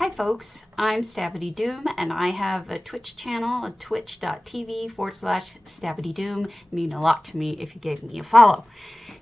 Hi folks, I'm Stabity Doom and I have a Twitch channel at twitch.tv/StabityDoom. It means a lot to me if you gave me a follow.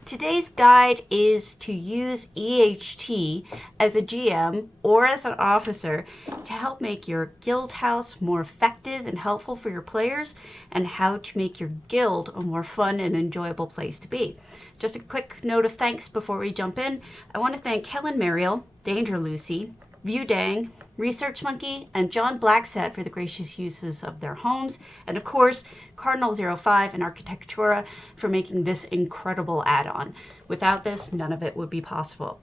Today's guide is to use EHT as a GM or as an officer to help make your guild house more effective and helpful for your players, and how to make your guild a more fun and enjoyable place to be. Just a quick note of thanks before we jump in. I want to thank Helen Mariel, Danger Lucy, View Dang, Research Monkey, and John Blacksad for the gracious uses of their homes, and of course Cardinal05 and Architectura for making this incredible add-on. Without this, none of it would be possible.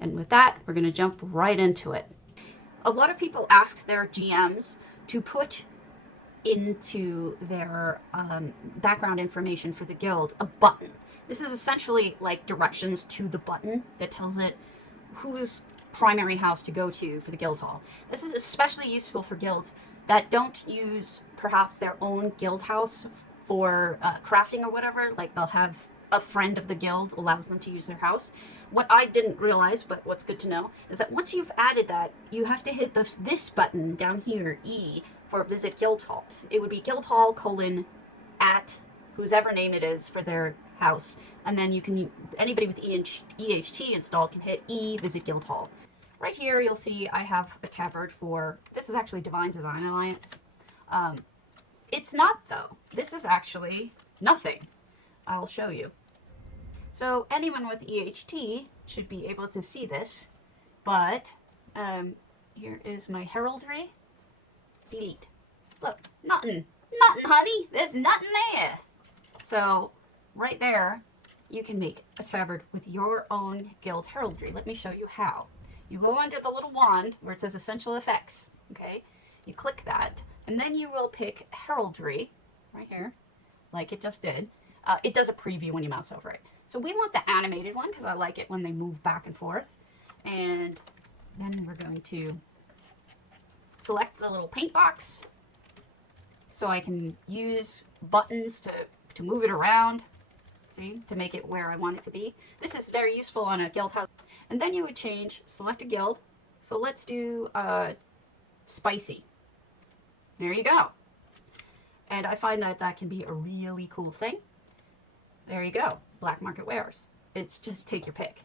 And with that, we're going to jump right into it. A lot of people ask their GMs to put into their background information for the guild a button. This is essentially like directions to the button that tells it whose primary house to go to for the guild hall. This is especially useful for guilds that don't use perhaps their own guild house for crafting or whatever. Like they'll have a friend of the guild allows them to use their house. What I didn't realize, but what's good to know, is that once you've added that, you have to hit this button down here, E, for visit guild hall. It would be guildhall : at whosever name it is for their house, and then you can, anybody with EHT installed can hit E, visit guild hall. Right here you'll see I have a tabard for, this is actually Divine Design Alliance. It's not though. This is actually nothing. I'll show you. So anyone with EHT should be able to see this, but here is my heraldry. Delete. Look, nothing, honey. There's nothing there. So right there, you can make a tabard with your own guild heraldry. Let me show you how. You go under the little wand where it says Essential Effects, okay? You click that, and then you will pick heraldry right here, like it just did. It does a preview when you mouse over it. So we want the animated one because I like it when they move back and forth. And then we're going to select the little paint box so I can use buttons to move it around, see, to make it where I want it to be. This is very useful on a guild house. And then you would change, select a guild. So let's do spicy. There you go. And I find that that can be a really cool thing. There you go, black market wares. It's just take your pick.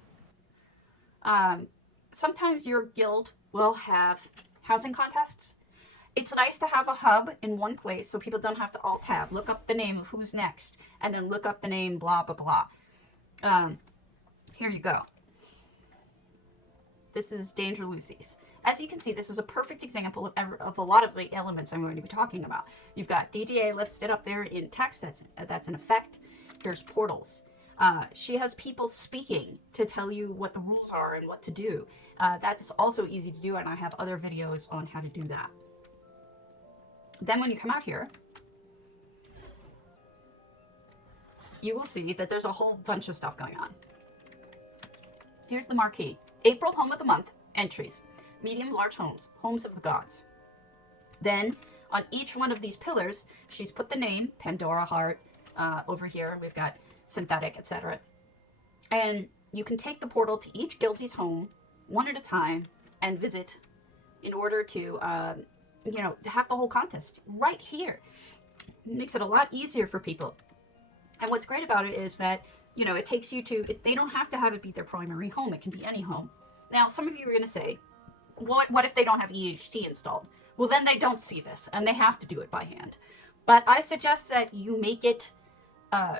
Sometimes your guild will have housing contests. It's nice to have a hub in one place so people don't have to alt tab, look up the name of who's next, and then look up the name blah, blah, blah. Here you go. This is Danger Lucy's. As you can see, this is a perfect example of a lot of the elements I'm going to be talking about. You've got DDA listed up there in text, that's an effect. There's portals. She has people speaking to tell you what the rules are and what to do. That's also easy to do, and I have other videos on how to do that. Then when you come out here, you will see that there's a whole bunch of stuff going on. Here's the marquee. April Home of the Month, entries. Medium, large homes, homes of the gods. Then on each one of these pillars, she's put the name, Pandora Heart. Over here, we've got synthetic, etc. And you can take the portal to each guildie's home one at a time and visit in order to, you know, have the whole contest right here. It makes it a lot easier for people. And what's great about it is that, you know, it takes you to, they don't have to have it be their primary home. It can be any home. Now, some of you are going to say, what if they don't have EHT installed? Well, then they don't see this and they have to do it by hand. But I suggest that you make it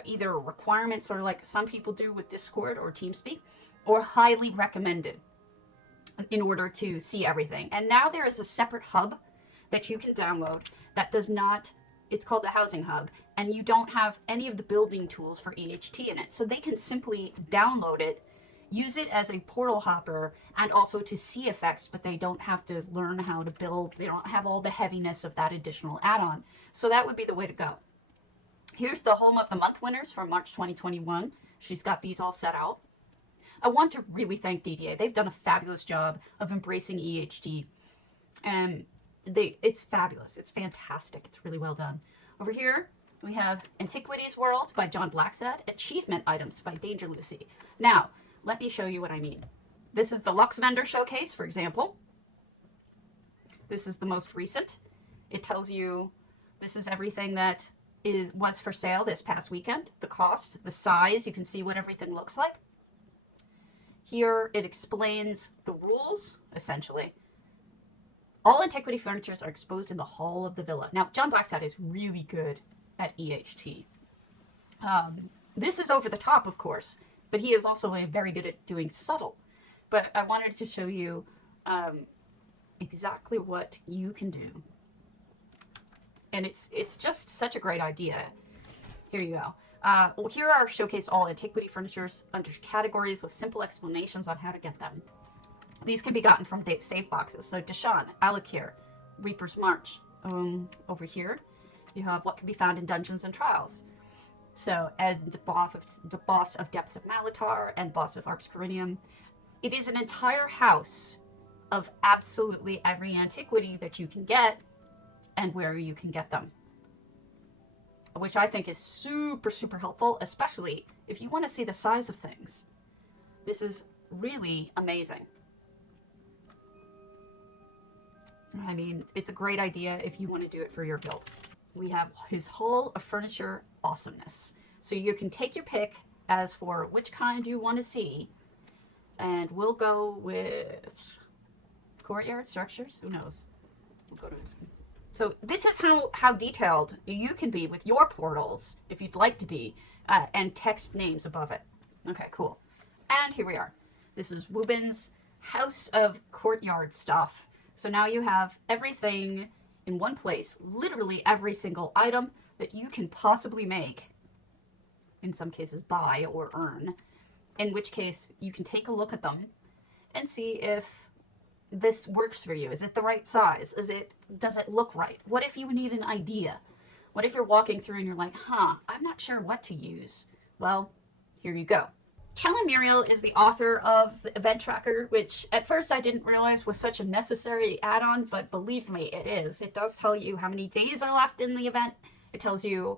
either requirements, or like some people do with Discord or TeamSpeak, or highly recommended in order to see everything. And now there is a separate hub that you can download that does not, it's called the Housing Hub, and you don't have any of the building tools for EHT in it. So they can simply download it, use it as a portal hopper, and also to see effects, but they don't have to learn how to build. They don't have all the heaviness of that additional add-on. So that would be the way to go. Here's the Home of the Month winners from March 2021. She's got these all set out. I want to really thank DDA. They've done a fabulous job of embracing EHT. And it's fabulous. It's fantastic. It's really well done. Over here, we have Antiquities World by John Blacksad, Achievement Items by Danger Lucy. Now, let me show you what I mean. This is the Lux Vendor Showcase, for example. This is the most recent. It tells you this is everything that was for sale this past weekend, the cost, the size. You can see what everything looks like. Here it explains the rules, essentially. All antiquity furniture are exposed in the hall of the villa. Now, John Blacksad is really good at EHT. This is over the top, of course, but he is also very good at doing subtle. But I wanted to show you exactly what you can do. And it's just such a great idea. Here you go. Well, here are showcase all antiquity furnitures under categories with simple explanations on how to get them. These can be gotten from safe boxes. So Deshaun, Alakir, Reaper's March. Over here, you have what can be found in Dungeons and Trials. So, and the boss of Depths of Malatar and boss of Arx Corinium. It is an entire house of absolutely every antiquity that you can get and where you can get them, which I think is super, super helpful, especially if you want to see the size of things. This is really amazing. I mean, it's a great idea if you want to do it for your guild. We have his Hall of Furniture Awesomeness. So you can take your pick as for which kind you want to see, and we'll go with courtyard structures. Who knows? We'll go to his. So this is how detailed you can be with your portals, if you'd like to be, and text names above it. Okay, cool. And here we are. This is Wubin's House of Courtyard Stuff. So now you have everything in one place, literally every single item that you can possibly make, in some cases buy or earn, in which case you can take a look at them and see if this works for you. Is it the right size? Does it look right? What if you need an idea? What if you're walking through and you're like, I'm not sure what to use? Well, here you go. Kellen Muriel is the author of the event tracker, which at first I didn't realize was such a necessary add-on, but believe me, it is. It does tell you how many days are left in the event. It tells you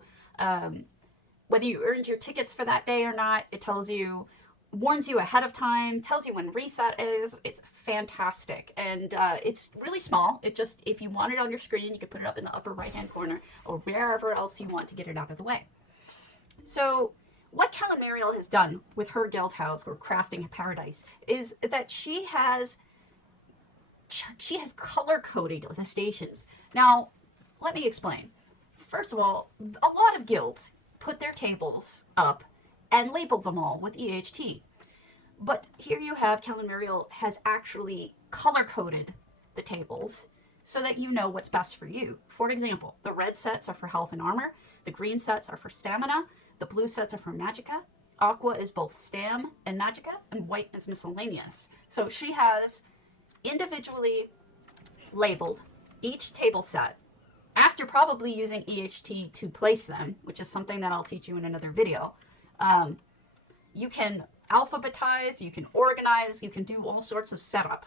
whether you earned your tickets for that day or not. It tells you, warns you ahead of time, tells you when reset is. It's fantastic. And it's really small. It just, if you want it on your screen, you can put it up in the upper right-hand corner or wherever else you want to get it out of the way. So what Kellen Muriel has done with her guild house, or Crafting Paradise, is that she has color-coded the stations. Now, let me explain. First of all, a lot of guilds put their tables up and label them all with EHT. But here you have Kellen Muriel has actually color-coded the tables so that you know what's best for you. For example, the red sets are for health and armor, the green sets are for stamina, the blue sets are for magicka, aqua is both stam and magicka, and white is miscellaneous. So she has individually labeled each table set after probably using EHT to place them, which is something that I'll teach you in another video. You can alphabetize, you can organize, you can do all sorts of setup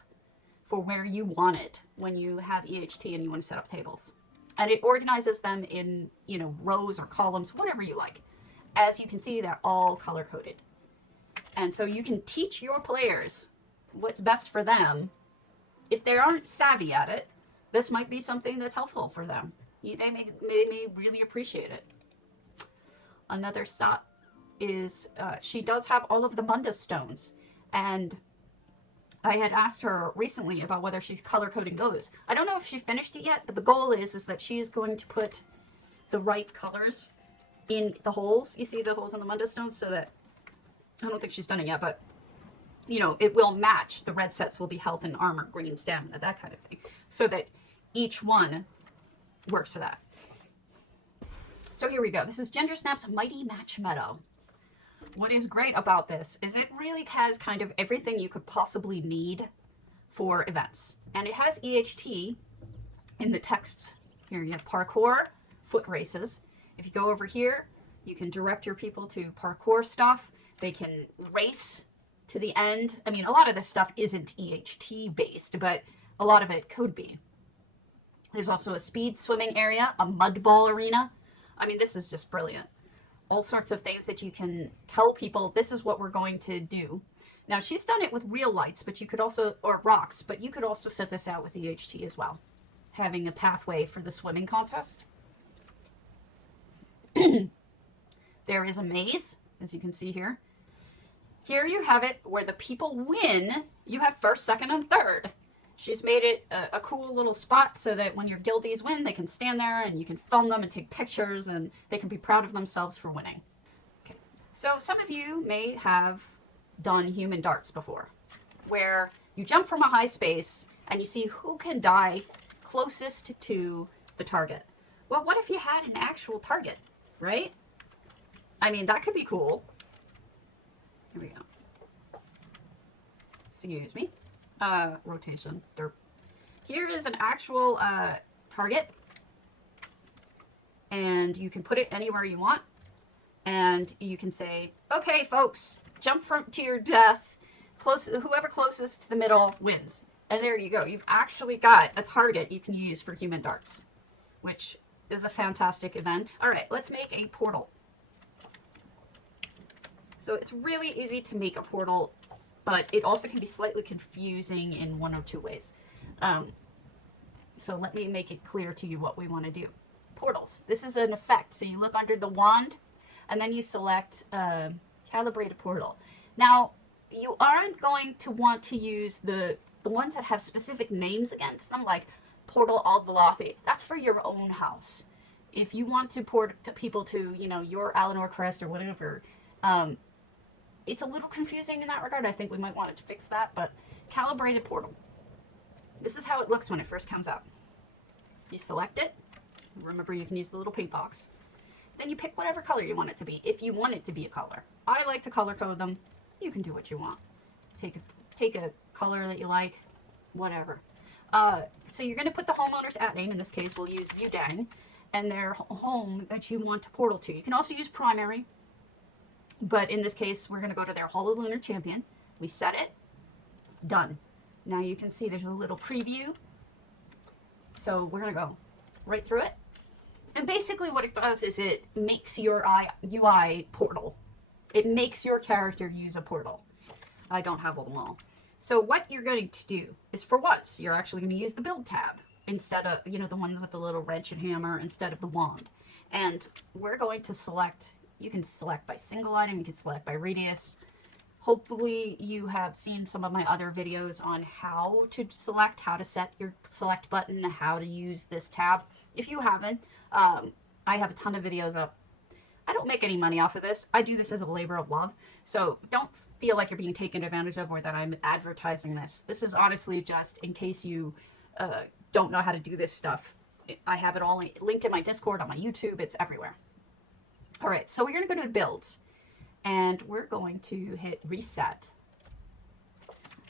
for where you want it when you have EHT and you want to set up tables. And it organizes them in, rows or columns, whatever you like. As you can see, they're all color-coded. And so you can teach your players what's best for them. If they aren't savvy at it, this might be something that's helpful for them. They may really appreciate it. Another stop is she does have all of the Mundus stones. And I had asked her recently about whether she's color-coding those. I don't know if she finished it yet, but the goal is that she is going to put the right colors in the holes. You see the holes in the Mundus stones, so that, I don't think she's done it yet, but it will match. The red sets will be health and armor, green stamina, that kind of thing, so that each one works for that. So here we go. This is Gendersnap's Mighty Match Meadow. What is great about this is it really has kind of everything you could possibly need for events. And it has EHT in the texts. Here you have parkour, foot races. If you go over here, you can direct your people to parkour stuff. They can race to the end. I mean, a lot of this stuff isn't EHT based, but a lot of it could be. There's also a speed swimming area, a mud ball arena. I mean, this is just brilliant. All sorts of things that you can tell people, this is what we're going to do. Now, she's done it with real lights, but you could also, or rocks, but you could also set this out with EHT as well. having a pathway for the swimming contest. There is a maze, as you can see here. Here you have it where the people win. You have first, second, and third. She's made it a cool little spot so that when your guildies win, they can stand there and you can film them and take pictures and they can be proud of themselves for winning. Okay. So some of you may have done human darts before, where you jump from a high space and you see who can die closest to the target. Well, what if you had an actual target, right? I mean, that could be cool. Here we go. Excuse me. Rotation. Derp. Here is an actual target, and you can put it anywhere you want, and you can say, okay, folks, jump to your death. Whoever closest to the middle wins. And there you go. You've actually got a target you can use for human darts, which is a fantastic event. All right, let's make a portal. So it's really easy to make a portal, but it also can be slightly confusing in one or two ways. So let me make it clear to you what we want to do. Portals. This is an effect. So you look under the wand, and then you select Calibrate a Portal. Now, you aren't going to want to use the ones that have specific names against them, like Portal Al-Valathi. That's for your own house. If you want to port to people to, you know, your Alinor Crest or whatever, it's a little confusing in that regard. I think we might want to fix that, but Calibrated Portal. This is how it looks when it first comes out. You select it. Remember, you can use the little paint box. Then you pick whatever color you want it to be, if you want it to be a color. I like to color code them. You can do what you want. Take a color that you like, whatever. So you're going to put the homeowner's @name. In this case, we'll use Udang, and their home that you want to portal to. You can also use primary, but in this case, we're going to go to their Hall of Lunar Champion. We set it. Done. Now you can see there's a little preview. So we're going to go right through it. And basically what it does is it makes your UI portal. It makes your character use a portal. I don't have them all. So what you're going to do is, for once, you're actually going to use the build tab instead of, you know, the ones with the little wrench and hammer instead of the wand. And we're going to select, you can select by single item, you can select by radius. Hopefully you have seen some of my other videos on how to select, how to set your select button, how to use this tab. If you haven't, I have a ton of videos up. I don't make any money off of this. I do this as a labor of love. So don't feel like you're being taken advantage of or that I'm advertising this. This is honestly just in case you don't know how to do this stuff. I have it all linked in my Discord, on my YouTube. It's everywhere. All right, so we're going to go to builds. And we're going to hit reset.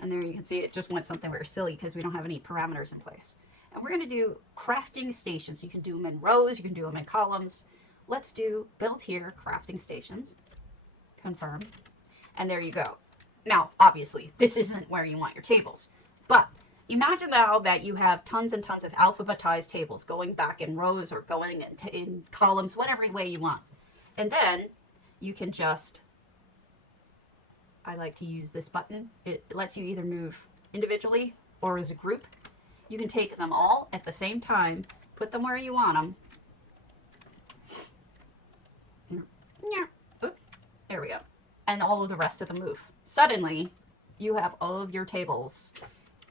And there you can see it just went something very silly because we don't have any parameters in place. And we're going to do crafting stations. You can do them in rows, you can do them in columns. Let's do build here, crafting stations. Confirm. And there you go. Now, obviously, this isn't where you want your tables. But imagine now that you have tons and tons of alphabetized tables going back in rows or going in columns, whatever way you want. And then you can just, I like to use this button. It lets you either move individually or as a group. You can take them all at the same time, put them where you want them. Oop, there we go. And all of the rest of them move. Suddenly, you have all of your tables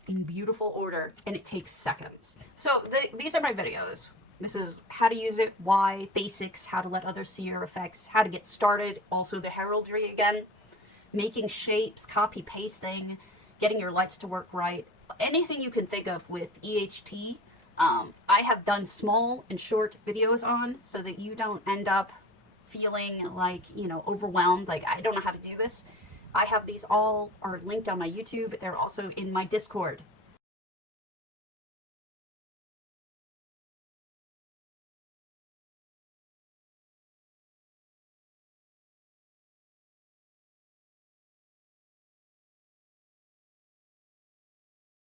in beautiful order, and it takes seconds. So these are my videos. This is how to use it, why, basics, how to let others see your effects, how to get started, also the heraldry again, making shapes, copy pasting, getting your lights to work right, anything you can think of with EHT. I have done small and short videos on so that you don't end up feeling like, you know, overwhelmed, like I don't know how to do this. I have these all are linked on my YouTube. They're also in my Discord.